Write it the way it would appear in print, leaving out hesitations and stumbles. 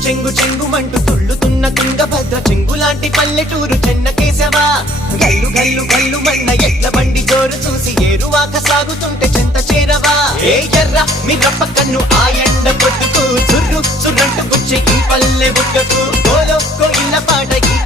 చెంగు చెంగుమంటూ తుళ్ళుతున్న తుంగభద్ర చెంగులాంటి పల్లెటూరు చెన్న కేశవా గల్లు గల్లు గల్లు మన్న ఎడ్ల బండి జోరు చూసి ఏరువాక సాగుతుంటే చెంత చేరవా ఏ ఎర్ర మీ రప్ప కన్ను ఆ ఎండ పొద్దుకు చుర్రు చుర్రంటు గుచ్చి ఈ పల్లె బుగ్గకు కోలో కోయిల పాట ఈ